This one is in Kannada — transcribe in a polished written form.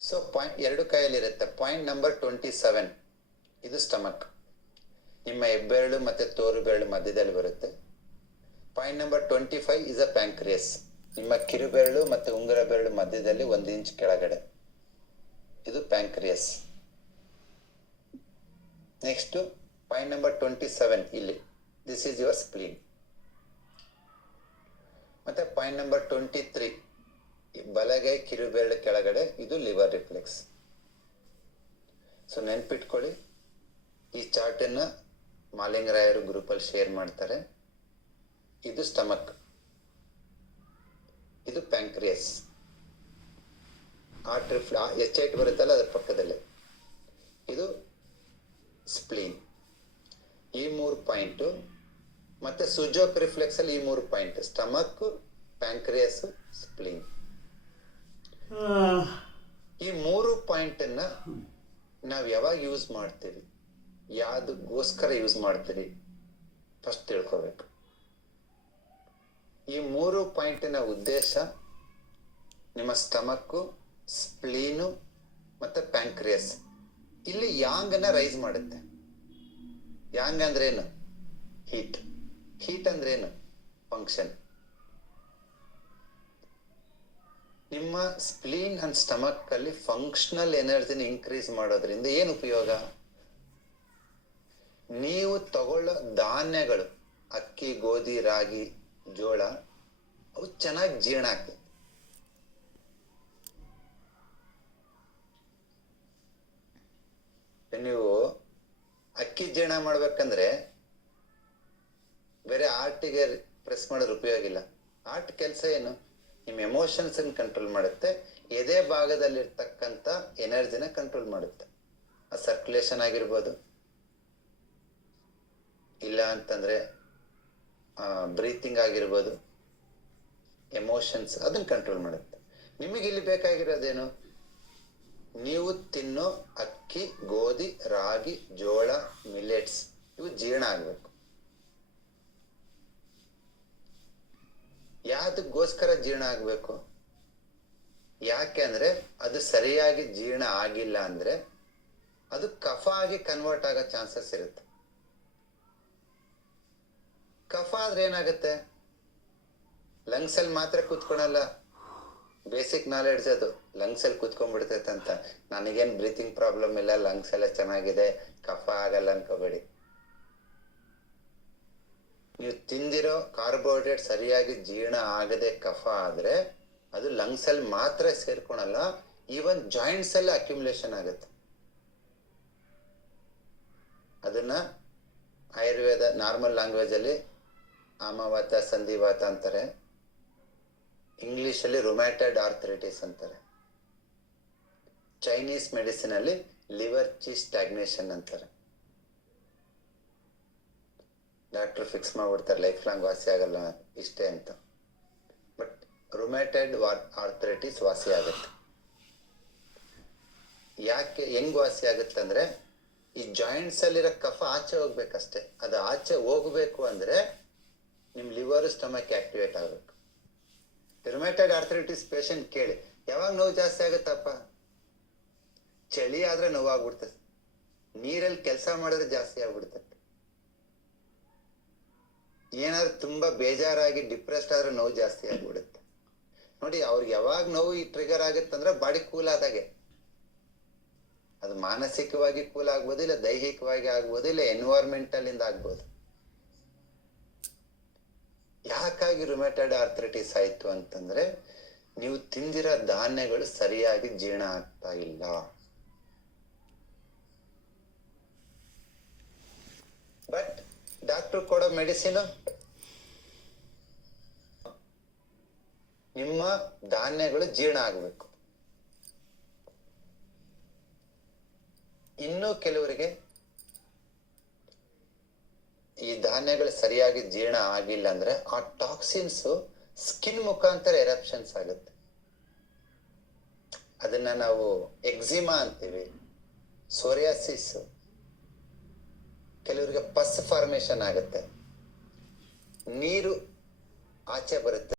ಸೊ ಪಾಯಿಂಟ್ ಎರಡು ಕೈಯಲ್ಲಿರುತ್ತೆ. ಪಾಯಿಂಟ್ ನಂಬರ್ 27 ಇದು ಸ್ಟಮಕ್, ನಿಮ್ಮ ಹೆಬ್ಬೆರಳು ಮತ್ತೆ ತೋರು ಬೆರಳು ಮಧ್ಯದಲ್ಲಿ ಬರುತ್ತೆ. Point number 25 is a pancreas, ನಿಮ್ಮ ಕಿರುಬೆರಳು ಮತ್ತೆ ಉಂಗುರ ಬೆರಳು ಮಧ್ಯದಲ್ಲಿ 1 ಇಂಚ್ ಕೆಳಗಡೆ, ಇದು ಪ್ಯಾಂಕ್ರಿಯಸ್. ನೆಕ್ಸ್ಟ್ ಪಾಯಿಂಟ್ ನಂಬರ್ 27 ಇಲ್ಲಿ, ದಿಸ್ ಈಸ್ ಯುವರ್ ಸ್ಪ್ಲೀನ್. ಮತ್ತೆ ಪಾಯಿಂಟ್ ನಂಬರ್ 23 ಬಲಗೈ ಕಿರುಬೆರಳು ಕೆಳಗಡೆ, ಇದು ಲಿವರ್ ರಿಫ್ಲೆಕ್ಸ್. ಸೊ ನೆನ್ಪಿಟ್ಕೊಳ್ಳಿ, ಈ ಚಾರ್ಟನ್ನು ಮಾಲಿಂಗರಾಯರು ಗ್ರೂಪಲ್ಲಿ ಶೇರ್ ಮಾಡ್ತಾರೆ. ಇದು ಸ್ಟಮಕ್, ಇದು ಪ್ಯಾಂಕ್ರಿಯಸ್, H8 ಬರುತ್ತಲ್ಲ ಅದರ ಪಕ್ಕದಲ್ಲೇ, ಇದು ಸ್ಪ್ಲೀನ್. ಈ 3 ಪಾಯಿಂಟು ಮತ್ತೆ ಸುಜೋಕ್ ರಿಫ್ಲೆಕ್ಸ್ ಅಲ್ಲಿ ಈ 3 ಪಾಯಿಂಟ್, ಸ್ಟಮಕ್, ಪ್ಯಾಂಕ್ರಿಯಸ್, ಸ್ಪ್ಲೀನ್. ಈ 3 ಪಾಯಿಂಟ್ ಅನ್ನ ನಾವು ಯಾವಾಗ ಯೂಸ್ ಮಾಡ್ತೀವಿ, ಯಾವ್ದಕ್ಕೋಸ್ಕರ ಯೂಸ್ ಮಾಡ್ತೀವಿ ಫಸ್ಟ್ ತಿಳ್ಕೋಬೇಕು. ಈ 3 ಪಾಯಿಂಟಿನ ಉದ್ದೇಶ ನಿಮ್ಮ ಸ್ಟಮಕ್ಕು, ಸ್ಪ್ಲೀನು ಮತ್ತೆ ಪ್ಯಾಂಕ್ರಿಯಸ್ ಇಲ್ಲಿ ಯಾಂಗನ್ನ ರೈಸ್ ಮಾಡುತ್ತೆ. ಯಾಂಗ್ ಅಂದ್ರೇನು? ಹೀಟ್. ಹೀಟ್ ಅಂದ್ರೇನು? ಫಂಕ್ಷನ್. ನಿಮ್ಮ ಸ್ಪ್ಲೀನ್ ಅಂಡ್ ಸ್ಟಮಕ್ ಅಲ್ಲಿ ಫಂಕ್ಷನಲ್ ಎನರ್ಜಿನ ಇನ್ಕ್ರೀಸ್ ಮಾಡೋದ್ರಿಂದ ಏನು ಉಪಯೋಗ? ನೀವು ತಗೊಳ್ಳೋ ಧಾನ್ಯಗಳು, ಅಕ್ಕಿ, ಗೋಧಿ, ರಾಗಿ, ಜೋಳ, ಅವು ಚೆನ್ನಾಗಿ ಜೀರ್ಣ ಆಗ್ತದೆ. ನೀವು ಅಕ್ಕಿ ಜೀರ್ಣ ಮಾಡ್ಬೇಕಂದ್ರೆ ಬೇರೆ ಆರ್ಟಿಗೆ ಪ್ರೆಸ್ ಮಾಡೋದ್ರ ಉಪಯೋಗ ಇಲ್ಲ. ಆರ್ಟ್ ಕೆಲಸ ಏನು? ನಿಮ್ಮ ಎಮೋಷನ್ಸ್ ಕಂಟ್ರೋಲ್ ಮಾಡುತ್ತೆ, ಎದೆ ಭಾಗದಲ್ಲಿರ್ತಕ್ಕಂಥ ಎನರ್ಜಿನ ಕಂಟ್ರೋಲ್ ಮಾಡುತ್ತೆ. ಆ ಸರ್ಕ್ಯುಲೇಷನ್ ಆಗಿರ್ಬೋದು, ಇಲ್ಲ ಅಂತಂದ್ರೆ ಬ್ರೀತಿಂಗ್ ಆಗಿರ್ಬೋದು, ಎಮೋಷನ್ಸ್ ಅದನ್ನ ಕಂಟ್ರೋಲ್ ಮಾಡುತ್ತೆ. ನಿಮಗೆ ಇಲ್ಲಿ ಬೇಕಾಗಿರೋದೇನು? ನೀವು ತಿನ್ನೋ ಅಕ್ಕಿ, ಗೋಧಿ, ರಾಗಿ, ಜೋಳ, ಮಿಲೆಟ್ಸ್ ಇವು ಜೀರ್ಣ ಆಗ್ಬೇಕು. ಯಾವ್ದಕ್ಕೋಸ್ಕರ ಜೀರ್ಣ ಆಗ್ಬೇಕು? ಯಾಕೆ ಅಂದ್ರೆ ಅದು ಸರಿಯಾಗಿ ಜೀರ್ಣ ಆಗಿಲ್ಲ ಅಂದ್ರೆ ಅದು ಕಫ ಆಗಿ ಕನ್ವರ್ಟ್ ಆಗೋ ಚಾನ್ಸಸ್ ಇರುತ್ತೆ. ಕಫ ಆದ್ರೆ ಏನಾಗುತ್ತೆ? ಲಂಗ್ಸ್ ಅಲ್ಲಿ ಮಾತ್ರ ಕೂತ್ಕೊಳಲ್ಲ. ಬೇಸಿಕ್ ನಾಲೆಡ್ಜ್ ಅದು, ಲಂಗ್ಸ್ ಅಲ್ಲಿ ಕೂತ್ಕೊಂಡ್ಬಿಡ್ತೈತೆ ಅಂತ. ನನಗೇನ್ ಬ್ರೀತಿಂಗ್ ಪ್ರಾಬ್ಲಮ್ ಇಲ್ಲ, ಲಂಗ್ಸ್ ಎಲ್ಲ ಚೆನ್ನಾಗಿದೆ, ಕಫ ಆಗಲ್ಲ ಅನ್ಕೋಬೇಡಿ. ನೀವು ತಿಂದಿರೋ ಕಾರ್ಬೋಹೈಡ್ರೇಟ್ ಸರಿಯಾಗಿ ಜೀರ್ಣ ಆಗದೆ ಕಫ ಆದ್ರೆ ಅದು ಲಂಗ್ಸ್ ಅಲ್ಲಿ ಮಾತ್ರ ಸೇರ್ಕೊಳಲ್ಲ, ಈವನ್ ಜಾಯಿಂಟ್ಸ್ ಅಲ್ಲಿ ಅಕ್ಯುಮುಲೇಷನ್ ಆಗುತ್ತೆ. ಅದನ್ನ ಆಯುರ್ವೇದ ನಾರ್ಮಲ್ ಲ್ಯಾಂಗ್ವೇಜ್ ಅಲ್ಲಿ ಆಮವಾತ, ಸಂಧಿವಾತ ಅಂತಾರೆ. ಇಂಗ್ಲಿಷ್ ಅಲ್ಲಿ ರುಮ್ಯಾಟೈಡ್ ಆರ್ಥರೈಟಿಸ್ ಅಂತಾರೆ. ಚೈನೀಸ್ ಮೆಡಿಸಿನ್ ಅಲ್ಲಿ ಲಿವರ್ ಚಿ ಸ್ಟಾಗ್ನೇಷನ್ ಅಂತಾರೆ. ಡಾಕ್ಟರ್ ಫಿಕ್ಸ್ ಮಾಡ್ಬಿಡ್ತಾರೆ, ಲೈಫ್ ಲಾಂಗ್ ವಾಸಿ ಆಗಲ್ಲ ಇಷ್ಟೇ ಅಂತ. ಬಟ್ ರುಮ್ಯಾಟೈಡ್ ಆರ್ಥರೈಟಿಸ್ ವಾಸಿ ಆಗುತ್ತೆ. ಯಾಕೆ, ಹೆಂಗ್ ವಾಸಿ ಆಗುತ್ತೆ ಅಂದ್ರೆ ಈ ಜಾಯಿಂಟ್ಸ್ ಅಲ್ಲಿರೋ ಕಫ ಆಚೆ ಹೋಗ್ಬೇಕಷ್ಟೇ. ಅದು ಆಚೆ ಹೋಗ್ಬೇಕು ಅಂದ್ರೆ ನಿಮ್ ಲಿವರ್, ಸ್ಟಮಕ್ ಆಕ್ಟಿವೇಟ್ ಆಗ್ಬೇಕು. ರುಮ್ಯಾಟೈಡ್ ಆರ್ಥರೈಟಿಸ್ ಪೇಷಂಟ್ ಕೇಳಿ, ಯಾವಾಗ ನೋವು ಜಾಸ್ತಿ ಆಗುತ್ತಪ್ಪ? ಚಳಿ ಆದ್ರೆ ನೋವಾಗ್ಬಿಡ್ತದೆ, ನೀರಲ್ಲಿ ಕೆಲಸ ಮಾಡಿದ್ರೆ ಜಾಸ್ತಿ ಆಗ್ಬಿಡ್ತದೆ, ಏನಾದ್ರು ತುಂಬಾ ಬೇಜಾರಾಗಿ ಡಿಪ್ರೆಸ್ಡ್ ಆದ್ರೆ ನೋವು ಜಾಸ್ತಿ ಆಗ್ಬಿಡುತ್ತೆ. ನೋಡಿ, ಅವ್ರಿಗೆ ಯಾವಾಗ ನೋವು ಈ ಟ್ರಿಗರ್ ಆಗುತ್ತಂದ್ರೆ ಬಾಡಿ ಕೂಲ್ ಆದಾಗೆ. ಅದು ಮಾನಸಿಕವಾಗಿ ಕೂಲ್ ಆಗ್ಬೋದು, ಇಲ್ಲ ದೈಹಿಕವಾಗಿ ಆಗ್ಬೋದು, ಇಲ್ಲ ಎನ್ವೈರ್ಮೆಂಟಲ್ ಇಂದ ಆಗ್ಬೋದು. ಯಾಕಾಗಿ ರುಮ್ಯಾಟೈಡ್ ಆರ್ಥರೈಟಿಸ್ ಆಯ್ತು ಅಂತಂದ್ರೆ ನೀವು ತಿಂದಿರೋ ಧಾನ್ಯಗಳು ಸರಿಯಾಗಿ ಜೀರ್ಣ ಆಗ್ತಾ ಇಲ್ಲ. ಬಟ್ ಡಾಕ್ಟರ್ ಕೊಡೋ ಮೆಡಿಸಿನ್ ನಿಮ್ಮ ಧಾನ್ಯಗಳು ಜೀರ್ಣ ಆಗ್ಬೇಕು. ಇನ್ನು ಕೆಲವರಿಗೆ ಈ ಧಾನ್ಯಗಳು ಸರಿಯಾಗಿ ಜೀರ್ಣ ಆಗಿಲ್ಲ ಅಂದ್ರೆ ಆ ಟಾಕ್ಸಿನ್ಸ್ ಸ್ಕಿನ್ ಮುಖಾಂತರ ಎರಪ್ಷನ್ಸ್ ಆಗುತ್ತೆ. ಅದನ್ನ ನಾವು ಎಕ್ಸಿಮಾ ಅಂತೀವಿ, ಸೋರಿಯಾಸಿಸ್, ಕೆಲವರಿಗೆ ಪಸ್ ಫಾರ್ಮೇಶನ್ ಆಗುತ್ತೆ, ನೀರು ಆಚೆ ಬರುತ್ತೆ.